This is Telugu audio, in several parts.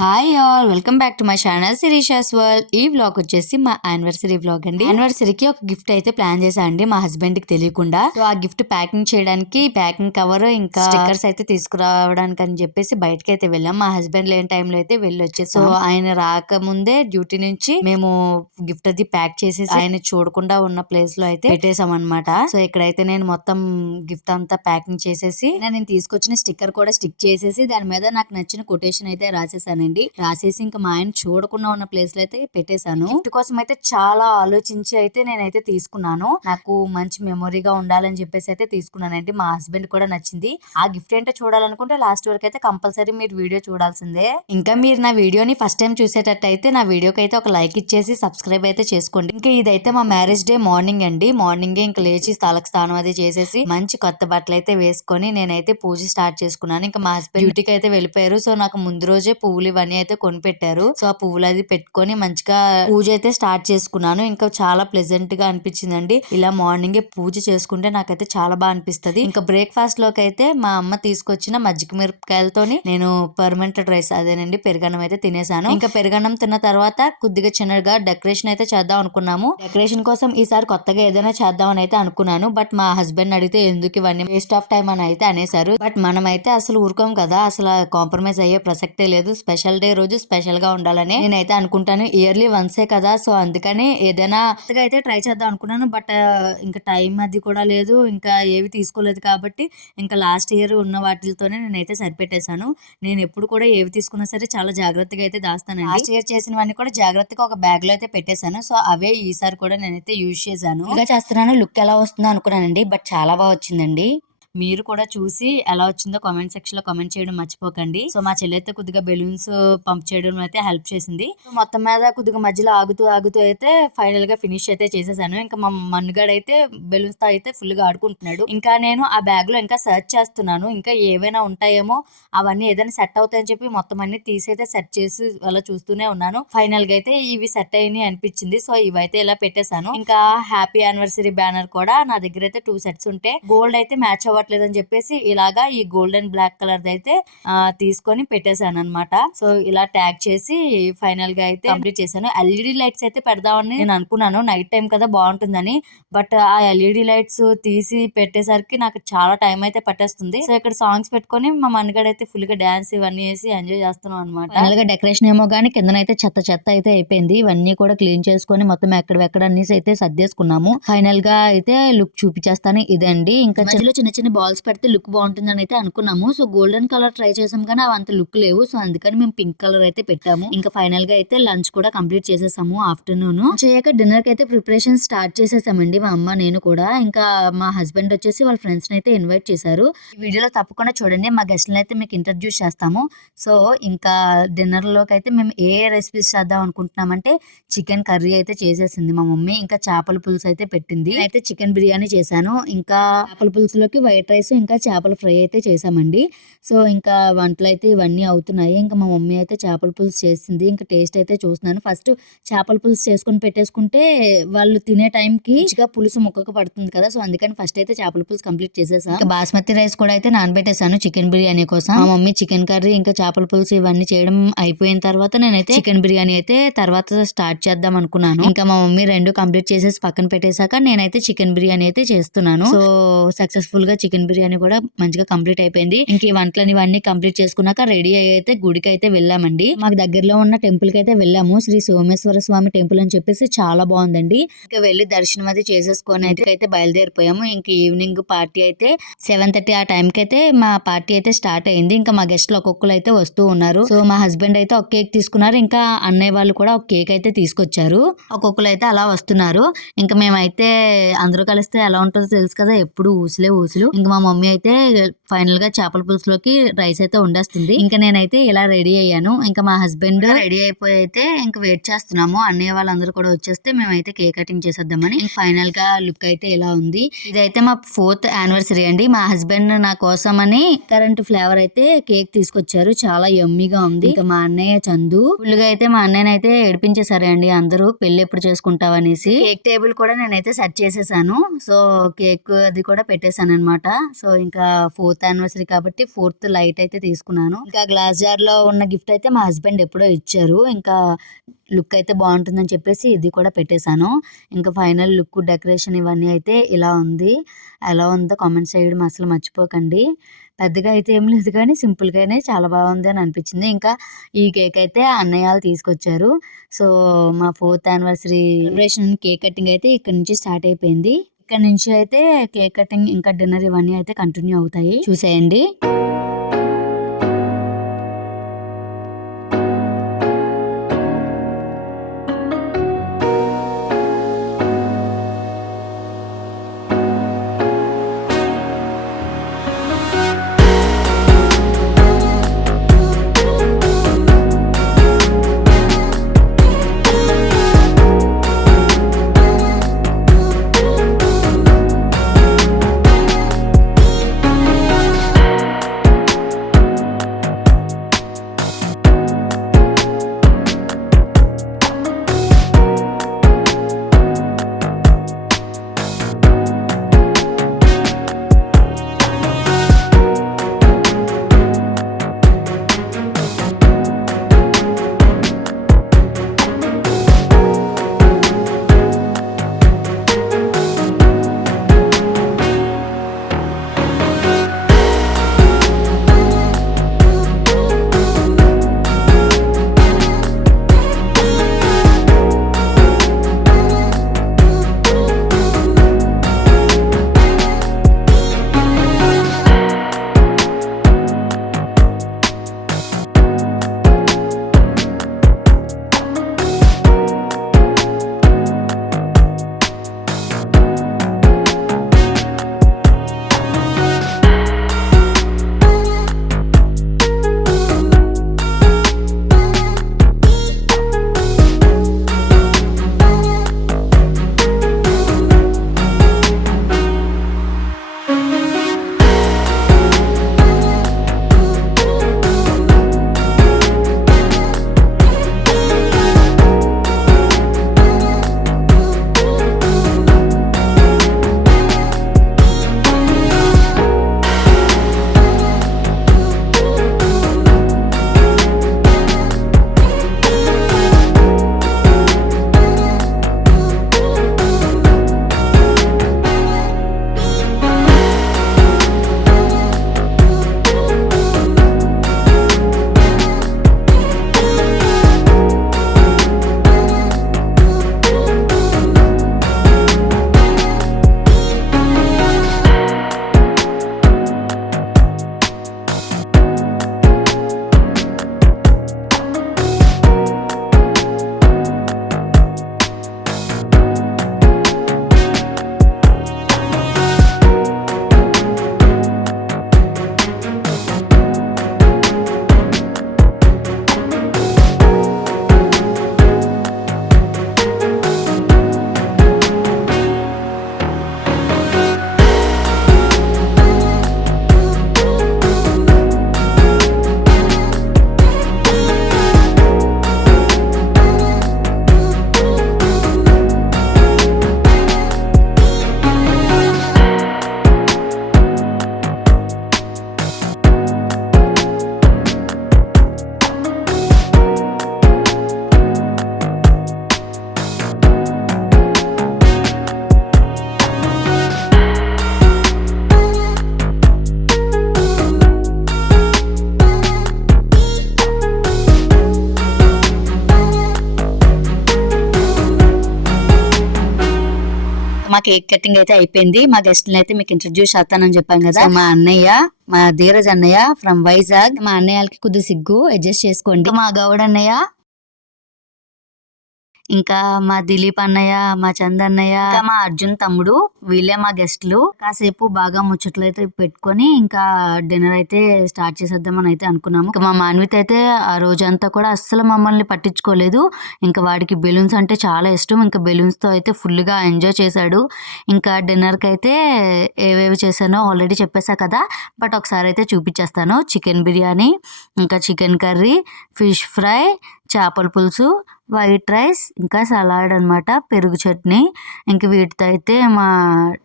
Hi all welcome back to my channel Sirisha's world. ఈ వ్లాగ్ వచ్చేసి మా యానివర్సరీ వ్లాగ్ అండి. యానివర్సరీకి ఒక గిఫ్ట్ అయితే ప్లాన్ చేశా అండి మా హస్బెండ్ కి తెలియకుండా. సో ఆ గిఫ్ట్ ప్యాకింగ్ చేయడానికి ప్యాకింగ్ కవర్ ఇంకా స్టిక్కర్స్ అయితే తీసుకురావడానికి అని చెప్పేసి బయటకి అయితే వెళ్ళాం. మా హస్బెండ్ లేని టైంలో అయితే వెళ్ళి వచ్చేసి సో ఆయన రాకముందే డ్యూటీ నుంచి మేము గిఫ్ట్ అది ప్యాక్ చేసేసి ఆయన చూడకుండా ఉన్న ప్లేస్ లో అయితే పెట్టేసాం అనమాట. సో ఇక్కడైతే నేను మొత్తం గిఫ్ట్ అంతా ప్యాకింగ్ చేసేసి నేను తీసుకొచ్చిన స్టిక్కర్ కూడా స్టిక్ చేసేసి దాని మీద నాకు నచ్చిన కొటేషన్ అయితే రాసేసాను. రాసేసి ఇంకా మా ఆయన చూడకుండా ఉన్న ప్లేస్ లో అయితే పెట్టేశాను. గిఫ్ట్ కోసం అయితే చాలా ఆలోచించి అయితే నేనైతే తీసుకున్నాను. నాకు మంచి మెమొరీగా ఉండాలని చెప్పేసి అయితే తీసుకున్నానండి. మా హస్బెండ్ కూడా నచ్చింది. ఆ గిఫ్ట్ ఏంటో చూడాలనుకుంటే లాస్ట్ వరకు అయితే కంపల్సరీ మీరు వీడియో చూడాల్సిందే. ఇంకా మీరు నా వీడియోని ఫస్ట్ టైం చూసేటట్టయితే నా వీడియోకి అయితే ఒక లైక్ ఇచ్చేసి సబ్స్క్రైబ్ అయితే చేసుకోండి. ఇంకా ఇదైతే మా మ్యారేజ్ డే మార్నింగ్ అండి. మార్నింగే ఇంకా లేచి తలకు స్నానం అది చేసేసి మంచి కొత్త బట్టలు అయితే వేసుకొని నేనైతే పూజ స్టార్ట్ చేసుకున్నాను. ఇంకా మా హస్బెండ్ డ్యూటీకి అయితే వెళ్ళిపోయారు. సో నాకు ముందు రోజే పువ్వులు ఇవన్నీ అయితే కొనిపెట్టారు. సో ఆ పువ్వులు అది పెట్టుకొని మంచిగా పూజ అయితే స్టార్ట్ చేసుకున్నాను. ఇంకా చాలా ప్లెజెంట్ గా అనిపించిందండి. ఇలా మార్నింగ్ పూజ చేసుకుంటే నాకైతే చాలా బాగా అనిపిస్తుంది. ఇంకా బ్రేక్ఫాస్ట్ లోకి అయితే మా అమ్మ తీసుకొచ్చిన మజ్జిగ మిరపకాయలతోని నేను పర్మనెంట్ రైస్ అదేనండి పెరుగన్నం అయితే తినేసాను. ఇంకా పెరుగన్నం తిన్న తర్వాత కొద్దిగా చిన్నగా డెకరేషన్ అయితే చేద్దాం అనుకున్నాము. డెకరేషన్ కోసం ఈసారి కొత్తగా ఏదైనా చేద్దాం అని అయితే అనుకున్నాను. బట్ మా హస్బెండ్ అడిగితే ఎందుకు ఇవన్నీ వేస్ట్ ఆఫ్ టైం అని అయితే అనేసారు. బట్ మనమైతే అసలు ఊరుకోం కదా, అసలు కాంప్రమైజ్ అయ్యే ప్రసక్తే లేదు. స్పెషల్ డే రోజు స్పెషల్ గా ఉండాలని నేనైతే అనుకుంటాను. ఇయర్లీ వన్సే కదా, సో అందుకని ఏదైనా అయితే ట్రై చేద్దాం అనుకున్నాను. బట్ ఇంకా టైం అది కూడా లేదు, ఇంకా ఏవి తీసుకోలేదు కాబట్టి ఇంకా లాస్ట్ ఇయర్ ఉన్న వాటితోనే నేనైతే సరిపెట్టేశాను. నేను ఎప్పుడు కూడా ఏవి తీసుకున్నా సరే చాలా జాగ్రత్తగా అయితే దాస్తానండి. లాస్ట్ ఇయర్ చేసినవన్నీ కూడా జాగ్రత్తగా ఒక బ్యాగ్ లో అయితే పెట్టేశాను. సో అవే ఈసారి కూడా నేనైతే యూజ్ చేశాను. ఇంకా చేస్తున్నాను. లుక్ ఎలా వస్తుందో అనుకున్నానండి, బట్ చాలా బాగా వచ్చిందండి. మీరు కూడా చూసి ఎలా వచ్చిందో కామెంట్ సెక్షన్ లో కామెంట్ చేయడం మర్చిపోకండి. సో మా చెల్లి అయితే కొద్దిగా బెలూన్స్ పంప్ చేయడం అయితే హెల్ప్ చేసింది. మొత్తం మీద కొద్దిగా మధ్యలో ఆగుతూ ఆగుతూ అయితే ఫైనల్ గా ఫినిష్ అయితే చేసేసాను. ఇంకా మా మన్నుగాడు అయితే బెలూన్స్ తో అయితే ఫుల్ గా ఆడుకుంటున్నాడు. ఇంకా నేను ఆ బ్యాగ్ లో ఇంకా సర్చ్ చేస్తున్నాను, ఇంకా ఏవైనా ఉంటాయేమో, అవన్నీ ఏదైనా సెట్ అవుతాయని చెప్పి మొత్తం అన్ని తీసైతే సెట్ చేసి అలా చూస్తూనే ఉన్నాను. ఫైనల్ గా అయితే ఇవి సెట్ అయ్యి అనిపించింది. సో ఇవైతే ఇలా పెట్టేశాను. ఇంకా హ్యాపీ యానివర్సరీ బ్యానర్ కూడా నా దగ్గర అయితే 2 సెట్స్ ఉంటే గోల్డ్ అయితే మ్యాచ్ అవ్వట్లేదని చెప్పేసి ఇలాగా ఈ గోల్డెన్ బ్లాక్ కలర్ అయితే తీసుకొని పెట్టేశాను అనమాట. సో ఇలా ట్యాగ్ చేసి ఫైనల్ గా అయితే కంప్లీట్ చేశాను. ఎల్ఈడి లైట్స్ అయితే పెడదామని నేను అనుకున్నాను, నైట్ టైం కదా బాగుంటుందని. బట్ ఆ ఎల్ఈడి లైట్స్ తీసి పెట్టేసరికి నాకు చాలా టైం అయితే పట్టేస్తుంది. సో ఇక్కడ సాంగ్స్ పెట్టుకొని మా మన్నిగడ అయితే ఫుల్ గా డాన్స్ ఇవన్నీ వేసి ఎంజాయ్ చేస్తున్నాం అనమాట. ఫైనల్ గా డెకరేషన్ ఏమో గానీ కిందనైతే చెత్త చెత్త అయితే అయిపోయింది. ఇవన్నీ కూడా క్లీన్ చేసుకొని మొత్తం ఎక్కడెక్కడ అన్ని అయితే సర్దేసుకున్నాము. ఫైనల్ గా అయితే లుక్ చూపించేస్తాను ఇదండి. ఇంకా చిన్న చిన్న బాల్స్ పెడితే లుక్ బాగుంటుందని అయితే అనుకున్నాము. సో గోల్డెన్ కలర్ ట్రై చేసాం కానీ అవి అంత లుక్ లేవు. సో అందుకని మేము పింక్ కలర్ అయితే పెట్టాము. ఇంకా ఫైనల్ గా అయితే లంచ్ కూడా కంప్లీట్ చేసేసాము. ఆఫ్టర్నూన్ చేయక డిన్నర్ కి అయితే ప్రిపరేషన్ స్టార్ట్ చేసేసామండి మా అమ్మ నేను కూడా. ఇంకా మా హస్బెండ్ వచ్చేసి వాళ్ళ ఫ్రెండ్స్ ని అయితే ఇన్వైట్ చేశారు. ఈ వీడియోలో తప్పకుండా చూడండి, మా గెస్ట్లను అయితే మీకు ఇంట్రడ్యూస్ చేస్తాము. సో ఇంకా డిన్నర్ లోకి అయితే మేము ఏ రెసిపీస్ చేద్దాం అనుకుంటున్నామంటే చికెన్ కర్రీ అయితే చేసేసింది మా మమ్మీ. ఇంకా చేపల పులుసు అయితే పెట్టింది. అయితే చికెన్ బిర్యానీ చేశాను. ఇంకా చేపల పులుసులోకి వైట్ రైస్ ఇంకా చేపల ఫ్రై అయితే చేసామండి. సో ఇంకా వంటలు అయితే ఇవన్నీ అవుతున్నాయి. ఇంకా మా మమ్మీ అయితే చేపల పులుసు చేసింది. ఇంకా టేస్ట్ అయితే చూస్తున్నాను. ఫస్ట్ చేపల పులుసు చేసుకొని పెట్టేసుకుంటే వాళ్ళు తినే టైంకి మంచిగా పులుసు ముక్కకు పడుతుంది కదా, సో అందుకని ఫస్ట్ అయితే చేపల పులుసు కంప్లీట్ చేసేసాను. ఇంకా బాస్మతి రైస్ కూడా అయితే నానబెట్టేసాను చికెన్ బిర్యానీ కోసం. మా మమ్మీ చికెన్ కర్రీ ఇంకా చేపల పులుసు ఇవన్నీ చేయడం అయిపోయిన తర్వాత నేనైతే చికెన్ బిర్యానీ అయితే తర్వాత స్టార్ట్ చేద్దాం అనుకున్నాను. ఇంకా మా మమ్మీ రెండు కంప్లీట్ చేసేసి పక్కన పెట్టేశాక నేనైతే చికెన్ బిర్యానీ అయితే చేస్తున్నాను. సో సక్సెస్ఫుల్ గా చికెన్ బిర్యానీ కూడా మంచిగా కంప్లీట్ అయిపోయింది. ఇంక ఈ వంటలని ఇవన్నీ కంప్లీట్ చేసుకున్నాక రెడీ అయితే గుడికి అయితే వెళ్ళామండి. మాకు దగ్గరలో ఉన్న టెంపుల్ కి అయితే వెళ్ళాము. శ్రీ సోమేశ్వర స్వామి టెంపుల్ అని చెప్పేసి చాలా బాగుందండి. ఇంకా వెళ్ళి దర్శనం అది చేసేసుకొని అయితే బయలుదేరిపోయాము. ఇంక ఈవినింగ్ పార్టీ అయితే 7:30 ఆ టైం కి అయితే మా పార్టీ అయితే స్టార్ట్ అయింది. ఇంకా మా గెస్ట్లు ఒక్కొక్కరు అయితే వస్తూ ఉన్నారు. సో మా హస్బెండ్ అయితే ఒక కేక్ తీసుకున్నారు. ఇంకా అన్నయ్య వాళ్ళు కూడా ఒక కేక్ అయితే తీసుకొచ్చారు. ఒక్కొక్కరు అయితే అలా వస్తున్నారు. ఇంకా మేమైతే అందరూ కలిస్తే ఎలా ఉంటుందో తెలుసు కదా, ఎప్పుడు ఊసులు. ఇంకా మా మమ్మీ అయితే ఫైనల్ గా చేపల పులుసులోకి రైస్ అయితే వండేస్తుంది. ఇంకా నేనైతే ఇలా రెడీ అయ్యాను. ఇంకా మా హస్బెండ్ రెడీ అయిపోయి అయితే ఇంకా వెయిట్ చేస్తున్నాము. అన్నయ్య వాళ్ళందరూ కూడా వచ్చేస్తే మేమైతే కేక్ కటింగ్ చేసేద్దామని. ఫైనల్ గా లుక్ అయితే ఇలా ఉంది. ఇదైతే మా 4th యానివర్సరీ అండి. మా హస్బెండ్ నా కోసం అని కరెంట్ ఫ్లేవర్ అయితే కేక్ తీసుకొచ్చారు. చాలా యమ్మీగా ఉంది. ఇంకా మా అన్నయ్య చందు ఫుల్ గా అయితే మా అన్నయ్య అయితే ఏడిపించేశారు అండి అందరూ, పెళ్లి ఎప్పుడు చేసుకుంటావు అనేసి. కేక్ టేబుల్ కూడా నేనైతే సెట్ చేసేసాను. సో కేక్ అది కూడా పెట్టేశాను అనమాట. అనమాట. సో ఇంకా 4th యానివర్సరీ కాబట్టి 4th లైట్ అయితే తీసుకున్నాను. ఇంకా గ్లాస్ జార్ లో ఉన్న గిఫ్ట్ అయితే మా హస్బెండ్ ఎప్పుడో ఇచ్చారు. ఇంకా లుక్ అయితే బాగుంటుందని చెప్పేసి ఇది కూడా పెట్టేశాను. ఇంకా ఫైనల్ లుక్, డెకరేషన్ ఇవన్నీ అయితే ఇలా ఉంది. ఎలా ఉందో కామెంట్స్ చేయడం అసలు మర్చిపోకండి. పెద్దగా అయితే ఏం లేదు కానీ సింపుల్గానే చాలా బాగుంది అని అనిపించింది. ఇంకా ఈ కేక్ అయితే అన్నయ్య వాళ్ళు తీసుకొచ్చారు. సో మా 4th anniversary celebration cake cutting అయితే ఇక్కడ నుంచి స్టార్ట్ అయిపోయింది. ఇక్కడ నుంచి అయితే కేక్ కటింగ్ ఇంకా డిన్నర్ ఇవన్నీ అయితే కంటిన్యూ అవుతాయి, చూసేయండి. మా కేక్ కటింగ్ అయితే అయిపోయింది. మా గెస్ట్ని అయితే మీకు ఇంట్రడ్యూస్ చేస్తానని చెప్పాను కదా. మా అన్నయ్య, మా ధీరజ్ అన్నయ్య ఫ్రమ్ వైజాగ్. మా అన్నయ్యకి కొద్దిగా సిగ్గు, అడ్జస్ట్ చేసుకోండి. మా గౌడ్ అన్నయ్య, ఇంకా మా దిలీప్ అన్నయ్య, మా చంద్ అన్నయ్య, ఇంకా మా అర్జున్ తమ్ముడు, వీళ్ళే మా గెస్ట్లు. కాసేపు బాగా ముచ్చట్లు అయితే పెట్టుకొని ఇంకా డిన్నర్ అయితే స్టార్ట్ చేసేద్దామని అయితే అనుకున్నాము. ఇంకా మా మాన్విత్ అయితే ఆ రోజంతా కూడా అస్సలు మమ్మల్ని పట్టించుకోలేదు. ఇంకా వాడికి బెలూన్స్ అంటే చాలా ఇష్టం. ఇంకా బెలూన్స్ తో అయితే ఫుల్ గా ఎంజాయ్ చేశాడు. ఇంకా డిన్నర్ కి అయితే ఏవేవి చేశానో ఆల్రెడీ చెప్పేసా కదా, బట్ ఒకసారి అయితే చూపించేస్తాను. చికెన్ బిర్యానీ, ఇంకా చికెన్ కర్రీ, ఫిష్ ఫ్రై, చేపల పులుసు, వైట్ రైస్, ఇంకా సలాడ్ అనమాట, పెరుగు చట్నీ. ఇంక వీటితో అయితే మా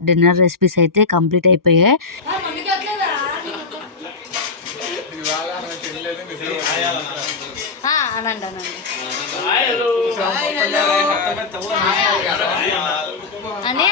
డిన్నర్ రెసిపీస్ అయితే కంప్లీట్ అయిపోయాయి. అనండి అనండి అనే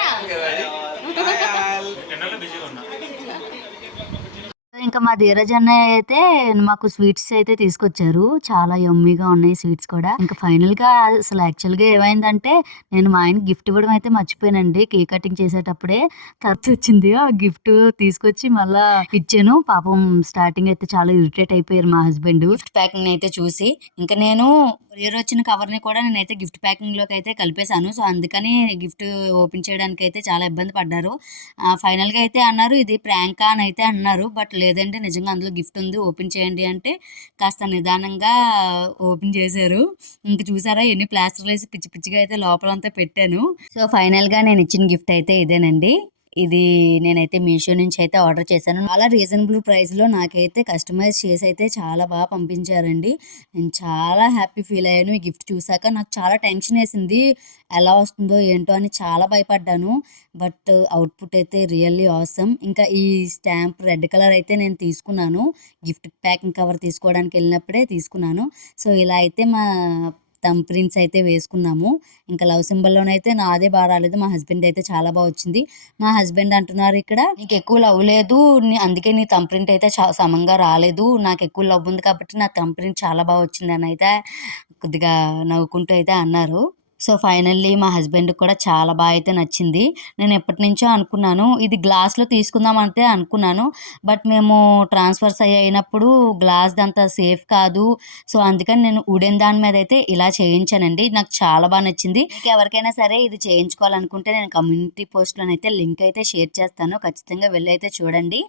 ఇంకా మా ధీరజ్ అన్నయ్య అయితే మాకు స్వీట్స్ అయితే తీసుకొచ్చారు. చాలా యమ్మీగా ఉన్నాయి స్వీట్స్ కూడా. ఇంకా ఫైనల్ గా అసలు యాక్చువల్ గా ఏమైందంటే నేను మా ఆయన గిఫ్ట్ ఇవ్వడం అయితే మర్చిపోయానండి. కేక్ కటింగ్ చేసేటప్పుడే ఖర్చు వచ్చింది. ఆ గిఫ్ట్ తీసుకొచ్చి మళ్ళా ఇచ్చాను. పాపం స్టార్టింగ్ అయితే చాలా ఇరిటేట్ అయిపోయారు మా హస్బెండ్ గిఫ్ట్ ప్యాకింగ్ అయితే చూసి. ఇంకా నేను కొరియర్ వచ్చిన కవర్ ని కూడా నేనైతే గిఫ్ట్ ప్యాకింగ్ లోకి అయితే కలిపేశాను. సో అందుకని గిఫ్ట్ ఓపెన్ చేయడానికి అయితే చాలా ఇబ్బంది పడ్డారు. ఫైనల్ గా అయితే అన్నారు ఇది ప్రాంకా అని అయితే అన్నారు. బట్ లేదండి, నిజంగా అందులో గిఫ్ట్ ఉంది, ఓపెన్ చేయండి అంటే కాస్త నిదానంగా ఓపెన్ చేశారు. ఇంక చూసారా ఎన్ని ప్లాస్టర్లు వేసి పిచ్చి పిచ్చిగా అయితే లోపలంతా పెట్టాను. సో ఫైనల్ గా నేను ఇచ్చిన గిఫ్ట్ అయితే ఇదేనండి. ఇది నేనైతే మీషో నుంచి అయితే ఆర్డర్ చేశాను. చాలా రీజనబుల్ ప్రైస్ లో నాకైతే కస్టమైజ్ చేసి అయితే చాలా బాగా పంపించారండి. నేను చాలా హ్యాపీ ఫీల్ అయ్యాను ఈ గిఫ్ట్ చూసాక. నాకు చాలా టెన్షన్ వేసింది, ఎలా వస్తుందో ఏంటో అని చాలా భయపడ్డాను. బట్ అవుట్పుట్ అయితే రియల్లీ ఆసమ్. ఇంకా ఈ స్టాంప్ రెడ్ కలర్ అయితే నేను తీసుకున్నాను, గిఫ్ట్ ప్యాకింగ్ కవర్ తీసుకోవడానికి వెళ్ళినప్పుడే తీసుకున్నాను. సో ఇలా అయితే మా థంబ్ ప్రింట్స్ అయితే వేసుకున్నాము. ఇంకా లవ్ సింబల్లోనైతే నాదే బాగా రాలేదు, మా హస్బెండ్ అయితే చాలా బాగా వచ్చింది. మా హస్బెండ్ అంటున్నారు ఇక్కడ నీకు ఎక్కువ లవ్ లేదు, అందుకే నీ థంబ్ ప్రింట్ అయితే సమంగా రాలేదు, నాకు ఎక్కువ లవ్ ఉంది కాబట్టి నా థంబ్ ప్రింట్ చాలా బాగా వచ్చింది అని అయితే కొద్దిగా నవ్వుకుంటూ అయితే అన్నారు. సో ఫైనల్లీ మా హస్బెండ్ కూడా చాలా బాగా అయితే నచ్చింది. నేను ఎప్పటి నుంచో అనుకున్నాను ఇది గ్లాస్లో తీసుకుందాం అంటే అనుకున్నాను. బట్ మేము ట్రాన్స్ఫర్స్ అయినప్పుడు గ్లాస్ అంత సేఫ్ కాదు. సో అందుకని నేను వుడెన్ దాని మీద అయితే ఇలా చేయించానండి. నాకు చాలా బాగా నచ్చింది. మీకు ఎవరికైనా సరే ఇది చేయించుకోవాలనుకుంటే నేను కమ్యూనిటీ పోస్ట్లోనైతే లింక్ అయితే షేర్ చేస్తాను, ఖచ్చితంగా వెళ్ళి అయితే చూడండి.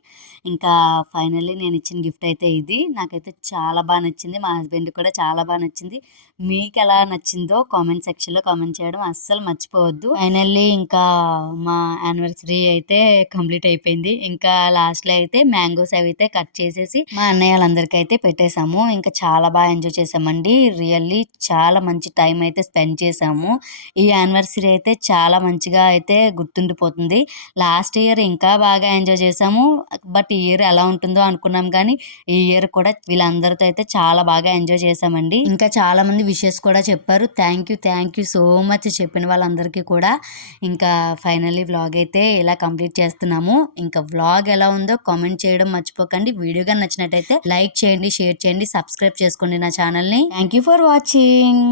ఇంకా ఫైనల్లీ నేను ఇచ్చిన గిఫ్ట్ అయితే ఇది నాకైతే చాలా బాగా నచ్చింది. మా హస్బెండ్ కూడా చాలా బాగా నచ్చింది. మీకు ఎలా నచ్చిందో కామెంట్ సెక్షన్లో కామెంట్ చేయడం అస్సలు మర్చిపోవద్దు. ఫైనల్లీ ఇంకా మా యానివర్సరీ అయితే కంప్లీట్ అయిపోయింది. ఇంకా లాస్ట్లో అయితే మ్యాంగోస్ అవి అయితే కట్ చేసేసి మా అన్నయ్య వాళ్ళందరికీ అయితే పెట్టేశాము. ఇంకా చాలా బాగా ఎంజాయ్ చేసామండి. రియల్లీ చాలా మంచి టైం అయితే స్పెండ్ చేసాము. ఈ యానివర్సరీ అయితే చాలా మంచిగా అయితే గుర్తుండిపోతుంది. లాస్ట్ ఇయర్ ఇంకా బాగా ఎంజాయ్ చేసాము. బట్ ఈ ఇయర్ ఎలా ఉంటుందో అనుకున్నాం, కానీ ఈ ఇయర్ కూడా వీళ్ళందరితో అయితే చాలా బాగా ఎంజాయ్ చేసామండి. ఇంకా చాలా మంది విషెస్ కూడా చెప్పారు. థ్యాంక్ యూ సో మచ్ చెప్పిన వాళ్ళందరికీ కూడా. ఇంకా ఫైనల్లీ వ్లాగ్ అయితే ఇలా కంప్లీట్ చేస్తున్నాము. ఇంకా వ్లాగ్ ఎలా ఉందో కామెంట్ చేయడం మర్చిపోకండి. వీడియోగా నచ్చినట్టయితే లైక్ చేయండి, షేర్ చేయండి, సబ్స్క్రైబ్ చేసుకోండి నా ఛానల్ని. Thank you for watching.